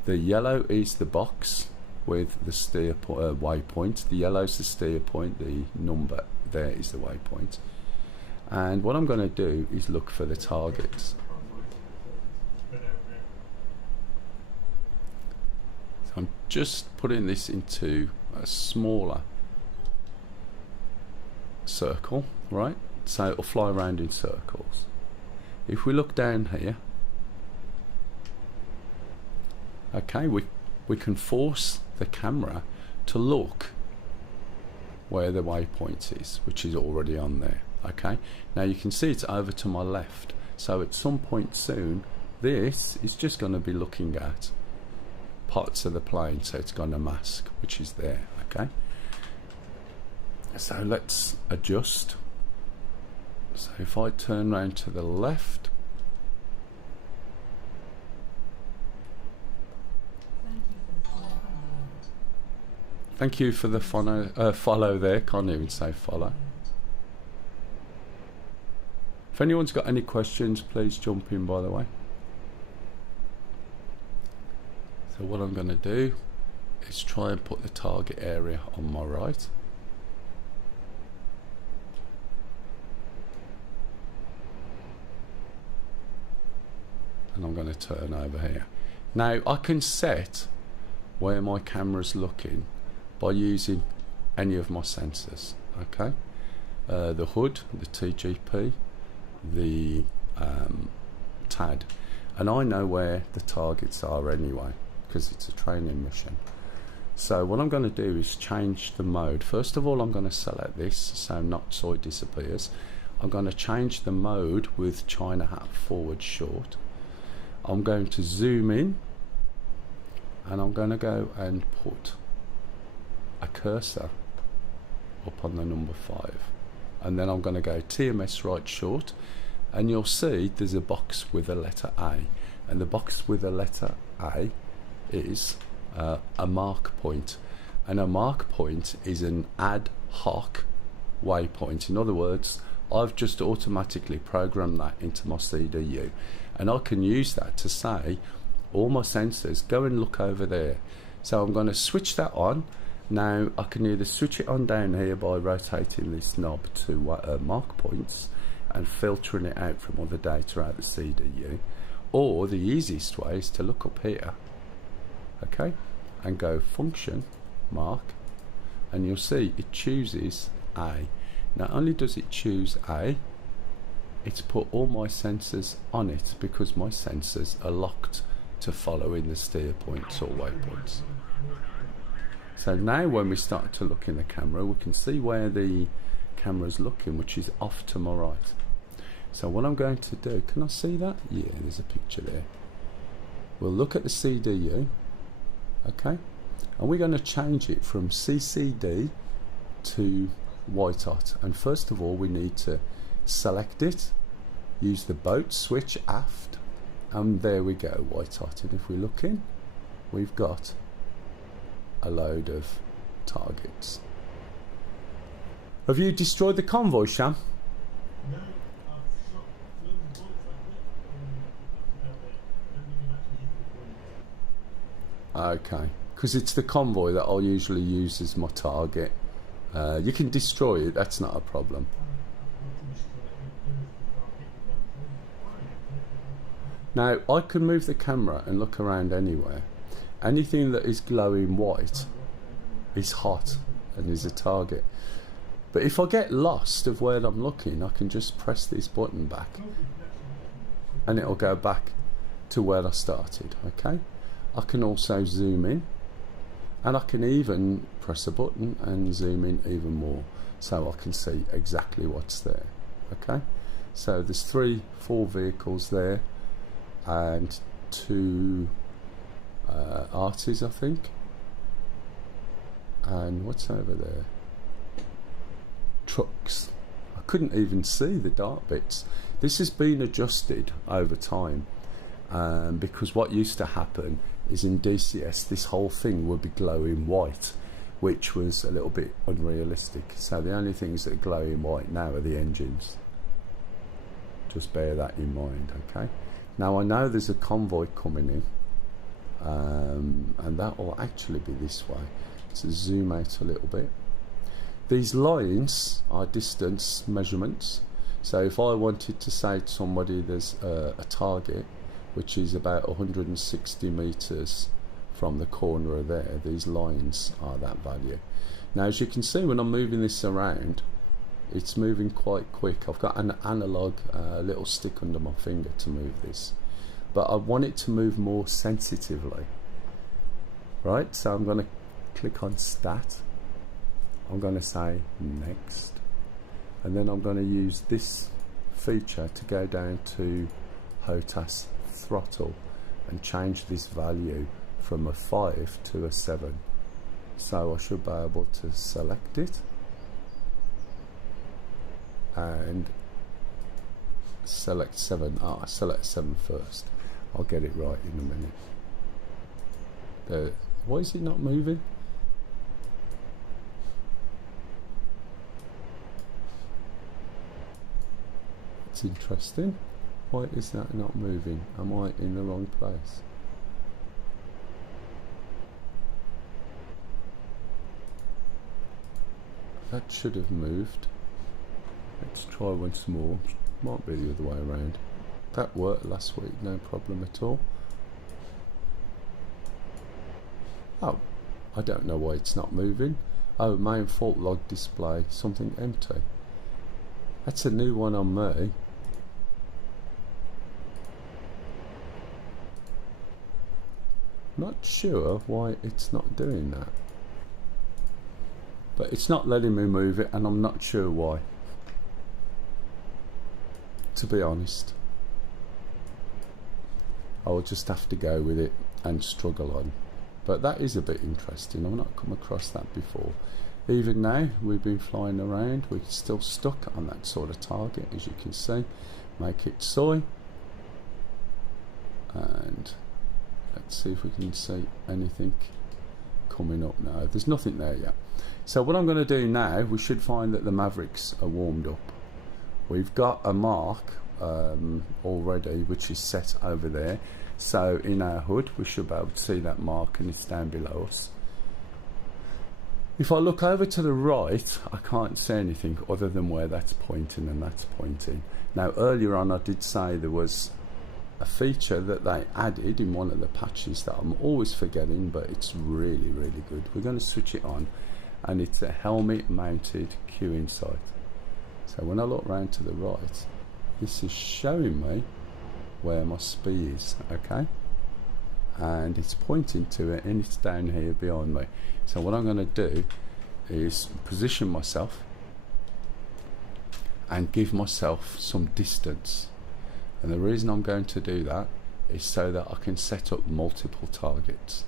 The yellow is the box with the steer waypoint. The yellow's the steer point, the number there is the waypoint. And what I'm going to do is look for the targets. So I'm just putting this into a smaller circle, right? So it'll fly around in circles. If we look down here, okay, we can force the camera to look where the waypoint is, which is already on there. Okay, now you can see it's over to my left, so at some point soon this is just going to be looking at parts of the plane, so it's going to mask, which is there. Okay, so let's adjust. So if I turn around to the left, thank you for the follow there, can't even say follow. If anyone's got any questions, please jump in, by the way. So what I'm going to do is try and put the target area on my right. And I'm going to turn over here. Now I can set where my camera's looking by using any of my sensors. Okay, the hood, the TGP, the TAD, and I know where the targets are anyway because it's a training mission. So what I'm going to do is change the mode. First of all, I'm going to select this so not so it disappears. I'm going to change the mode with China hat forward short. I'm going to zoom in and I'm going to go and put a cursor up on the number 5, and then I'm going to go TMS right short, and you'll see there's a box with a letter A, and the box with a letter A is a mark point, and a mark point is an ad hoc waypoint. In other words, I've just automatically programmed that into my CDU, and I can use that to say all my sensors go and look over there. So I'm going to switch that on. Now I can either switch it on down here by rotating this knob to mark points and filtering it out from other data out the CDU, or the easiest way is to look up here, okay, and go function mark, and you'll see it chooses A. Not only does it choose A, it's put all my sensors on it because my sensors are locked to following the steer points or waypoints. So now when we start to look in the camera, we can see where the camera's looking, which is off to my right. So what I'm going to do, can I see that? Yeah, there's a picture there. We'll look at the CDU, okay, and we're going to change it from CCD to white hot. And first of all, we need to select it, use the boat switch aft, and there we go, white hot. And if we look in, we've got a load of targets. Have you destroyed the convoy, Sham? No, I've shot loads of bullets at it, Okay, because it's the convoy that I'll usually use as my target. You can destroy it, that's not a problem. Now I can move the camera and look around anywhere. Anything that is glowing white is hot and is a target. But if I get lost of where I'm looking, I can just press this button back and it'll go back to where I started. Okay, I can also zoom in, and I can even press a button and zoom in even more so I can see exactly what's there. Okay, so there's 4 vehicles there and 2 arties, I think, and what's over there? Trucks. I couldn't even see the dark bits. This has been adjusted over time, because what used to happen is in DCS this whole thing would be glowing white, which was a little bit unrealistic. So the only things that are glowing white now are the engines. Just bear that in mind, okay? Now I know there's a convoy coming in, and that will actually be this way. So zoom out a little bit. These lines are distance measurements. So if I wanted to say to somebody there's a target which is about 160 meters from the corner of there, these lines are that value. Now as you can see, when I'm moving this around, it's moving quite quick. I've got an analog little stick under my finger to move this, but I want it to move more sensitively, right? So I'm going to click on stat, I'm going to say next, and then I'm going to use this feature to go down to HOTAS throttle and change this value from a 5 to a 7. So I should be able to select it and select 7. I select 7 first. I'll get it right in a minute. Why is it not moving? It's interesting. Why is that not moving? Am I in the wrong place? That should have moved. Let's try once more. Might be the other way around. That worked last week, no problem at all. Oh, I don't know why it's not moving. Oh, main fault log display, something empty. That's a new one on me. Not sure why it's not doing that. But it's not letting me move it, and I'm not sure why, to be honest. I will just have to go with it and struggle on. But that is a bit interesting. I've not come across that before. Even now, we've been flying around, we're still stuck on that sort of target, as you can see. Make it soy. And let's see if we can see anything coming up now. There's nothing there yet. So what I'm going to do now, we should find that the Mavericks are warmed up. We've got a mark already, which is set over there. So in our HUD, we should be able to see that mark, and it's down below us. If I look over to the right, I can't see anything other than where that's pointing and that's pointing. Now earlier on I did say there was a feature that they added in one of the patches that I'm always forgetting, but it's really, really good. We're going to switch it on, and it's a helmet mounted queuing sight. So when I look round to the right, this is showing me where my speed is, okay? And it's pointing to it, and it's down here behind me. So what I'm going to do is position myself and give myself some distance. And the reason I'm going to do that is so that I can set up multiple targets.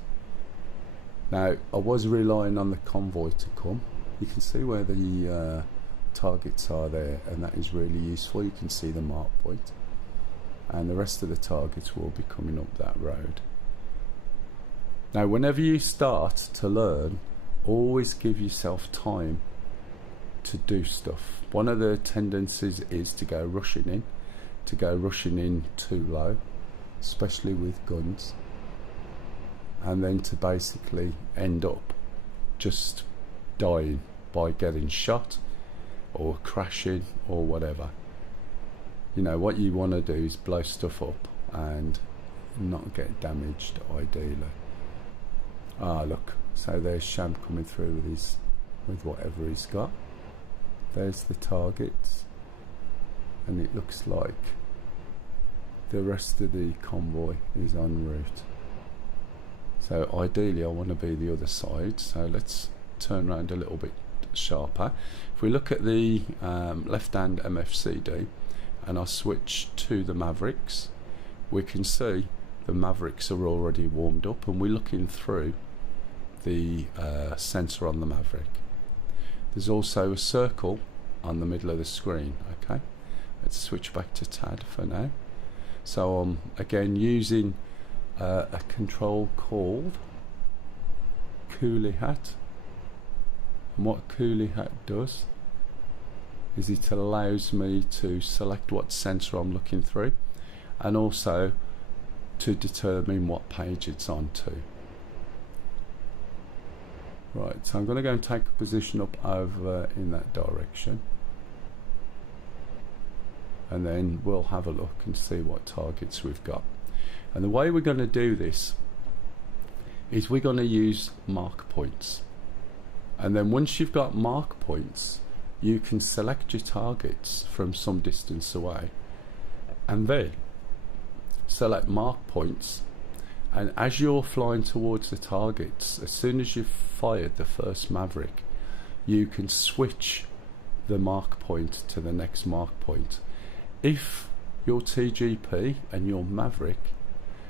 Now I was relying on the convoy to come. You can see where the targets are there, and that is really useful. You can see the mark point, and the rest of the targets will be coming up that road. Now whenever you start to learn, always give yourself time to do stuff. One of the tendencies is to go rushing in too low, especially with guns, and then to basically end up just dying by getting shot or crashing or whatever. You know, what you want to do is blow stuff up and not get damaged, ideally. Ah, look, so there's Sham coming through with whatever he's got. There's the targets, and it looks like the rest of the convoy is en route. So ideally I want to be the other side, so let's turn around a little bit sharper. If we look at the left hand MFCD and I switch to the Mavericks, we can see the Mavericks are already warmed up, and we're looking through the sensor on the Maverick. There's also a circle on the middle of the screen. Okay, let's switch back to TAD for now. So I'm again using a control called Coolie Hat, and what Coolie Hat does is it allows me to select what sensor I'm looking through, and also to determine what page it's on to. Right, so I'm going to go and take a position up over in that direction, and then we'll have a look and see what targets we've got. And the way we're going to do this is we're going to use mark points, and then once you've got mark points, you can select your targets from some distance away, and then select mark points, and as you're flying towards the targets, as soon as you've fired the first Maverick, you can switch the mark point to the next mark point. If your TGP and your Maverick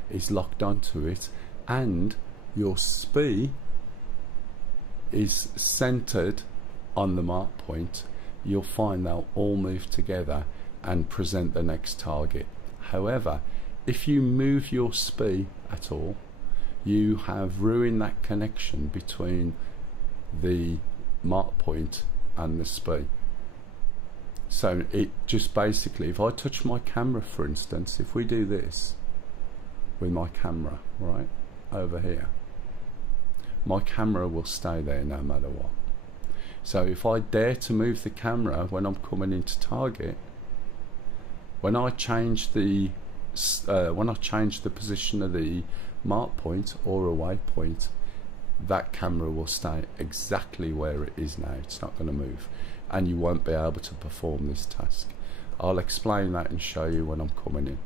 is locked onto it and your SPI is centered on the mark point, you'll find they'll all move together and present the next target. However, if you move your SPI at all, you have ruined that connection between the mark point and the SPI. So it just basically, if I touch my camera, for instance, if we do this with my camera right over here, my camera will stay there no matter what. So if I dare to move the camera when I'm coming into target, when I change the position of the mark point or a waypoint, that camera will stay exactly where it is now. It's not going to move, and you won't be able to perform this task. I'll explain that and show you when I'm coming in.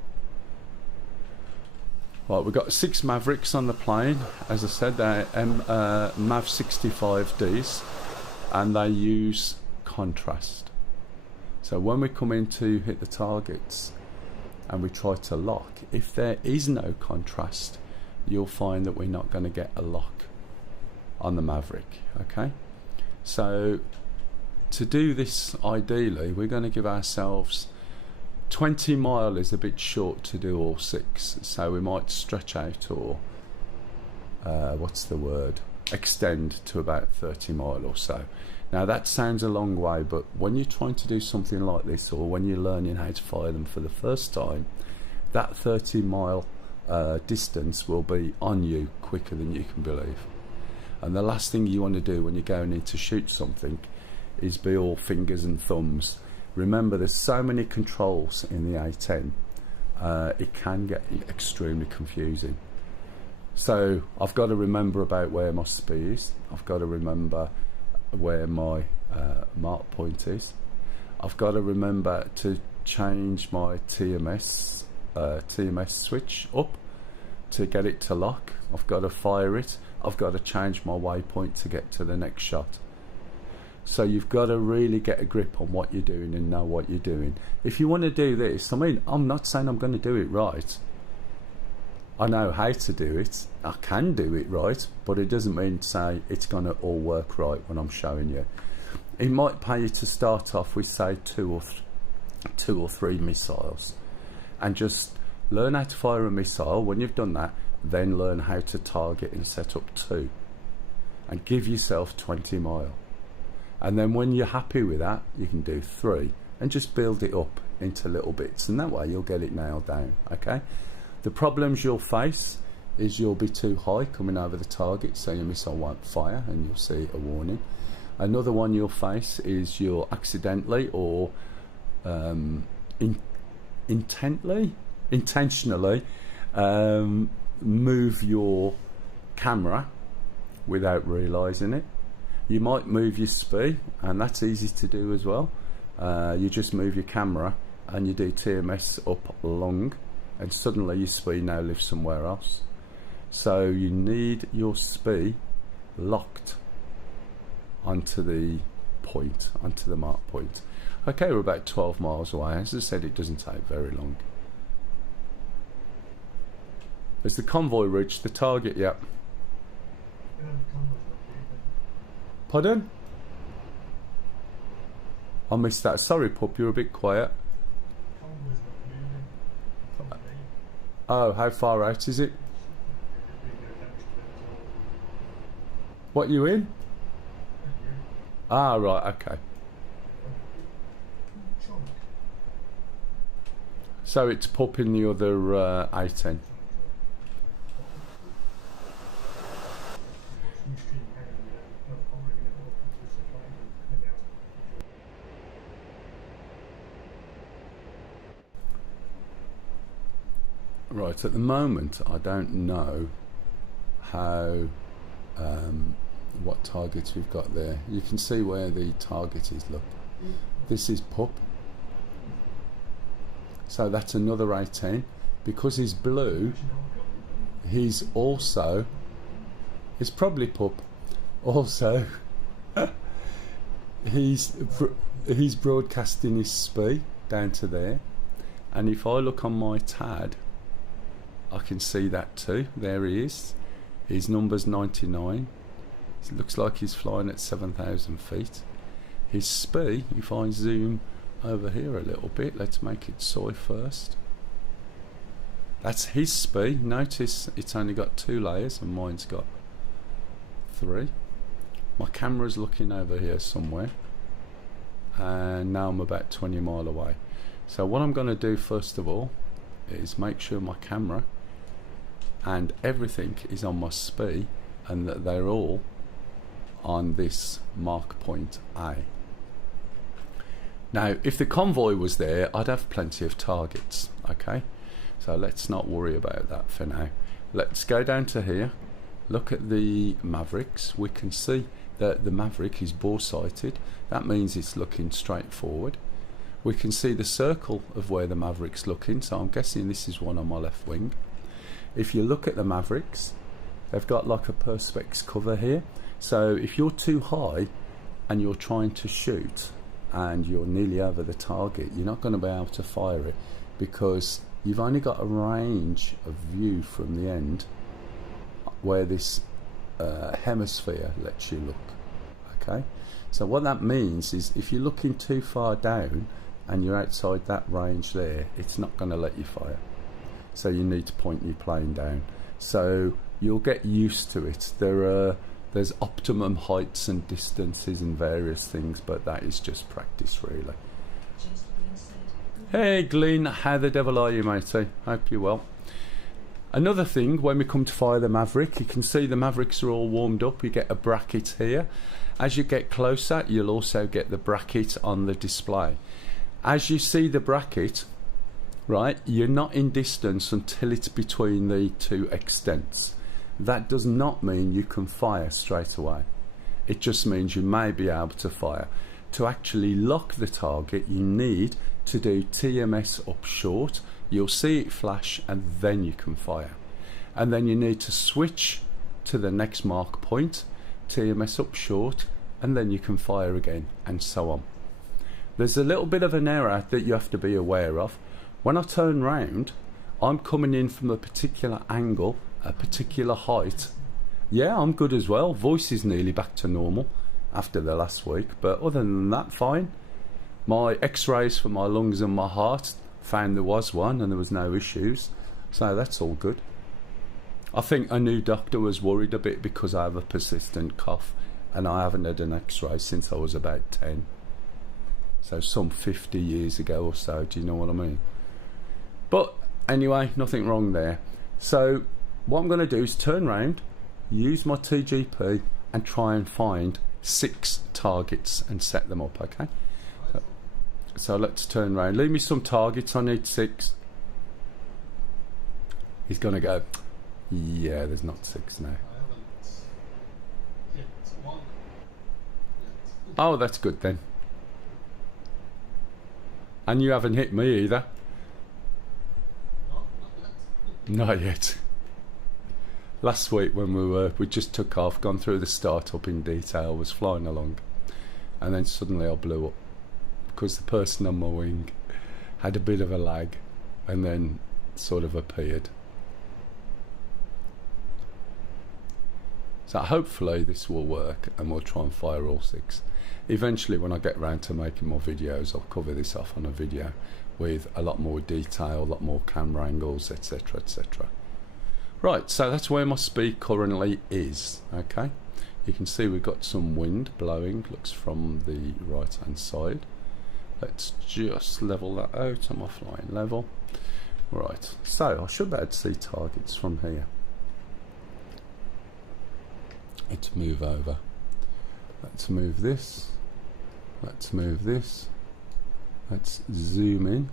Right, we've got 6 Mavericks on the plane. As I said, they're MAV 65Ds, and they use contrast. So when we come in to hit the targets and we try to lock, if there is no contrast, you'll find that we're not going to get a lock on the Maverick. Okay, so to do this, ideally we're going to give ourselves 20 mile is a bit short to do all 6, so we might stretch out, or extend to about 30 mile or so. Now that sounds a long way, but when you're trying to do something like this, or when you're learning how to fire them for the first time, that 30 mile distance will be on you quicker than you can believe. And the last thing you want to do when you're going in to shoot something is be all fingers and thumbs. Remember, there's so many controls in the A10, it can get extremely confusing. So I've got to remember about where my SPI is, I've got to remember where my mark point is, I've got to remember to change my TMS switch up to get it to lock, I've got to fire it, I've got to change my waypoint to get to the next shot. So you've got to really get a grip on what you're doing and know what you're doing. If you want to do this, I mean, I'm not saying I'm going to do it right. I know how to do it, I can do it right, but it doesn't mean to say it's going to all work right when I'm showing you. It might pay you to start off with, say, two or three missiles, and just learn how to fire a missile. When you've done that, then learn how to target and set up 2, and give yourself 20 mile. And then when you're happy with that, you can do 3 and just build it up into little bits, and that way you'll get it nailed down. Okay, the problems you'll face is you'll be too high coming over the target, so your missile won't fire and you'll see a warning. Another one you'll face is you'll accidentally or intentionally move your camera without realizing it. You might move your SPI, and that's easy to do as well. You just move your camera and you do TMS up long, and suddenly your SPI now lives somewhere else. So you need your SPI locked onto the point, onto the mark point. Okay, we're about 12 miles away. As I said, it doesn't take very long. As the convoy reached the target, yep. Pardon? I missed that. Sorry, pup, you're a bit quiet. Convoy's not moving. Probably me. Oh, how far out is it? We go damage to it as well. What, you in? And you? Ah, right, okay. Chunk. So it's pup in the other A10. Watching stream hanging there. I'm ringing it up into the supply and now. Right, at the moment I don't know how what targets we've got there. You can see where the target is, look. This is pup. So that's another A10. Because he's blue, he's also, it's probably pup. Also, he's broadcasting his SPI down to there. And if I look on my TAD, I can see that too. There he is. His number's 99. It looks like he's flying at 7,000 feet. His SPI, if I zoom over here a little bit, let's make it soy first. That's his SPI. Notice it's only got 2 layers and mine's got 3. My camera's looking over here somewhere. And now I'm about 20 miles away. So what I'm going to do first of all is make sure my camera and everything is on my SPI and that they're all on this mark point A. Now if the convoy was there, I'd have plenty of targets, okay? So let's not worry about that for now. Let's go down to here, look at the Mavericks. We can see that the Maverick is bore sighted. That means it's looking straight forward. We can see the circle of where the Maverick's looking, so I'm guessing this is one on my left wing. If you look at the Mavericks, they've got like a perspex cover here. So if you're too high and you're trying to shoot and you're nearly over the target, you're not going to be able to fire it because you've only got a range of view from the end where this hemisphere lets you look. Okay, so what that means is if you're looking too far down and you're outside that range there, it's not going to let you fire. So you need to point your plane down. So you'll get used to it. There's optimum heights and distances and various things, but that is just practice really. Just being said. Hey Glyn, how the devil are you, matey? Hope you're well. Another thing, when we come to fire the Maverick, you can see the Mavericks are all warmed up. You get a bracket here. As you get closer, you'll also get the bracket on the display. As you see the bracket, right, you're not in distance until it's between the 2 extents. That does not mean you can fire straight away. It just means you may be able to fire. To actually lock the target, you need to do TMS up short. You'll see it flash and then you can fire. And then you need to switch to the next mark point, TMS up short, and then you can fire again, and so on. There's a little bit of an error that you have to be aware of. When I turn round, I'm coming in from a particular angle, a particular height. Yeah, I'm good as well. Voice is nearly back to normal after the last week, but other than that, fine. My x-rays for my lungs and my heart found there was one and there was no issues, so that's all good. I think a new doctor was worried a bit because I have a persistent cough and I haven't had an x-ray since I was about 10. So some 50 years ago or so, do you know what I mean? But anyway, nothing wrong there. So what I'm going to do is turn round, use my TGP and try and find 6 targets and set them up, okay? So let's turn round. Leave me some targets, I need 6. He's going to go, yeah, there's not 6 now. I haven't hit one yet. Oh, that's good then. And you haven't hit me either. No, not yet. Not yet. Last week when we just took off, gone through the startup in detail, was flying along, and then suddenly I blew up because the person on my wing had a bit of a lag and then sort of appeared. So hopefully this will work and we'll try and fire all 6. Eventually when I get round to making more videos, I'll cover this off on a video with a lot more detail, a lot more camera angles, etc, etc. Right, so that's where my speed currently is. Okay, you can see we've got some wind blowing, looks from the right hand side. Let's just level that out on my flying level. Right, so I should be able to see targets from here. Let's move over. Let's move this. Let's move this. Let's zoom in.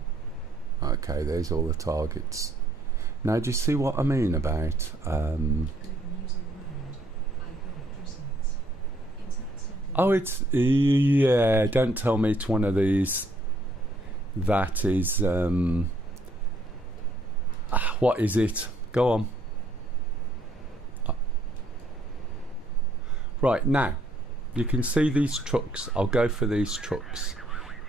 Okay, there's all the targets. Now, do you see what I mean about oh, it's, yeah, don't tell me it's one of these that is what is it? Go on. Right, now you can see these trucks. I'll go for these trucks.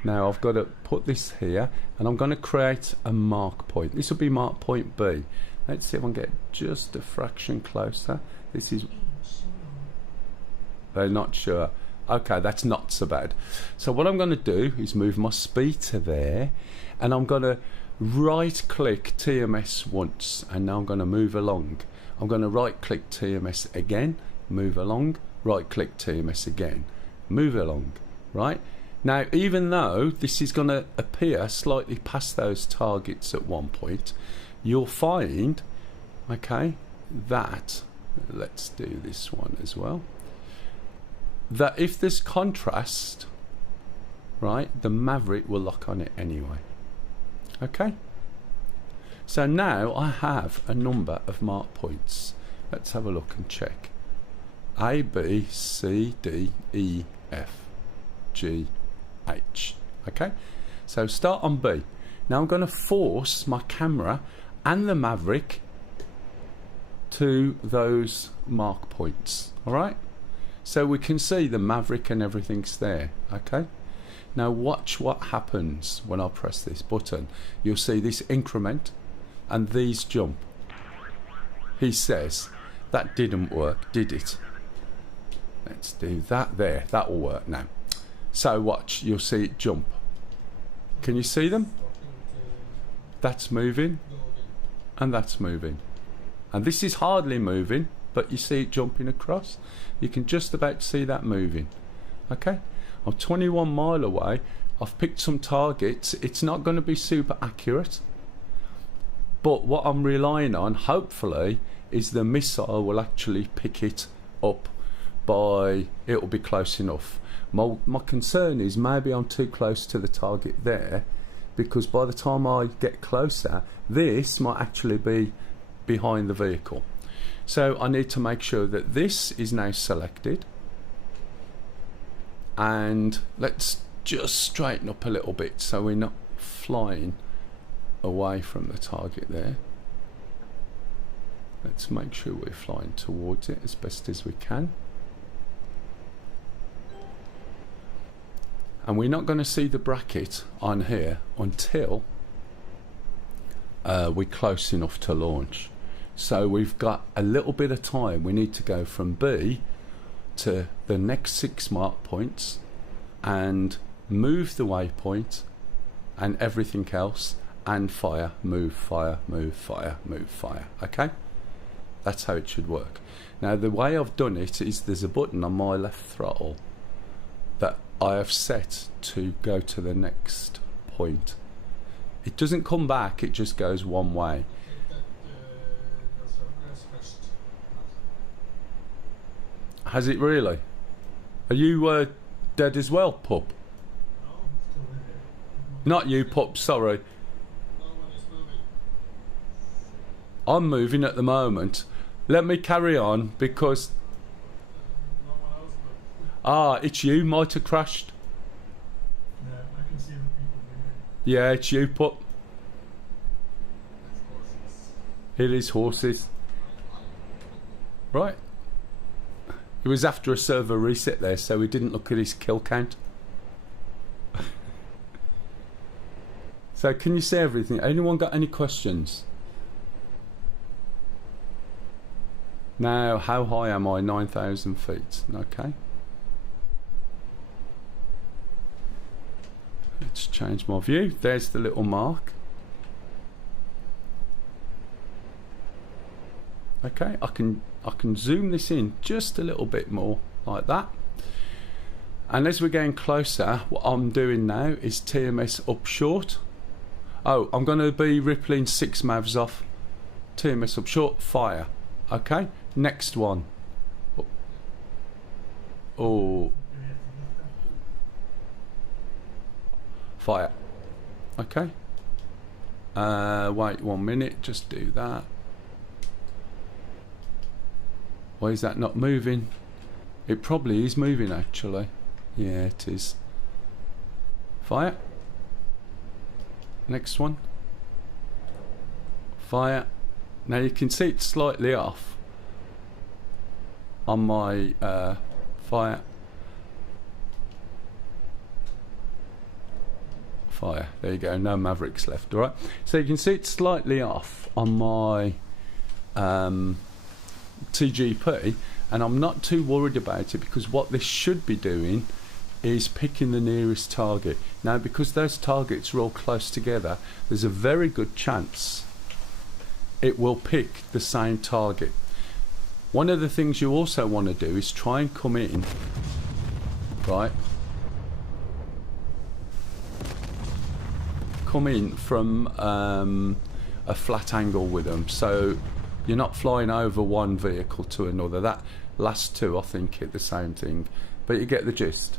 Now I've got to put this here and I'm going to create a mark point. This will be mark point B. Let's see if I can get just a fraction closer. This is, they're not sure. Okay, that's not so bad. So what I'm going to do is move my speed to there, and I'm going to right click TMS once, and now I'm going to move along. I'm going to right click TMS again, move along, right click TMS again, move along. Right now, even though this is going to appear slightly past those targets at one point, you'll find, okay, that, let's do this one as well, that if there's contrast, right, the Maverick will lock on it anyway. Okay, so now I have a number of mark points. Let's have a look and check. A, B, C, D, E, F, G, H. Okay, so start on B. Now I'm going to force my camera and the Maverick to those mark points. All right, so we can see the Maverick and everything's there. Okay, now watch what happens when I press this button. You'll see this increment and these jump. He says that didn't work, did it? Let's do that there. That will work now. So watch, you'll see it jump. Can you see them? That's moving and that's moving, and this is hardly moving, but you see it jumping across. You can just about see that moving. Okay, I'm 21 mile away. I've picked some targets. It's not going to be super accurate, but what I'm relying on, hopefully, is the missile will actually pick it up by, it'll be close enough. My concern is maybe I'm too close to the target there, because by the time I get closer, this might actually be behind the vehicle. So I need to make sure that this is now selected, and let's just straighten up a little bit so we're not flying away from the target there. Let's make sure we're flying towards it as best as we can. And we're not going to see the bracket on here until we're close enough to launch. So we've got a little bit of time. We need to go from B to the next 6 mark points and move the waypoint and everything else, and fire, move, fire, move, fire, move, fire. Okay, that's how it should work. Now the way I've done it is there's a button on my left throttle that I have set to go to the next point. It doesn't come back, it just goes one way. Has it really? Are you dead as well, pup? Not you, pup, sorry. I'm moving at the moment. Let me carry on, because it's you, might have crashed. Yeah, I can see the people moving. Yeah, it's you, pup. It's horses. It is horses. Right. It was after a server reset there, so he didn't look at his kill count. So can you see everything? Anyone got any questions? Now, how high am I? 9,000 feet. Okay. Let's change my view. There's the little mark. Okay, I can zoom this in just a little bit more like that. And as we're getting closer, what I'm doing now is TMS up short. Oh, I'm going to be rippling 6 MAVs off. TMS up short, fire. Okay, next one. Oh, fire. Okay. Wait 1 minute, just do that. Why is that not moving? It probably is moving actually. Yeah, it is. Fire. Next one. Fire. Now you can see it's slightly off on my fire. Fire. There you go. No Mavericks left. All right. So you can see it's slightly off on my TGP, and I'm not too worried about it because what this should be doing is picking the nearest target. Now, because those targets are all close together, there's a very good chance it will pick the same target. One of the things you also want to do is try and come in, right? Come in from a flat angle with them, so you're not flying over one vehicle to another. That last two, I think, hit the same thing, but you get the gist.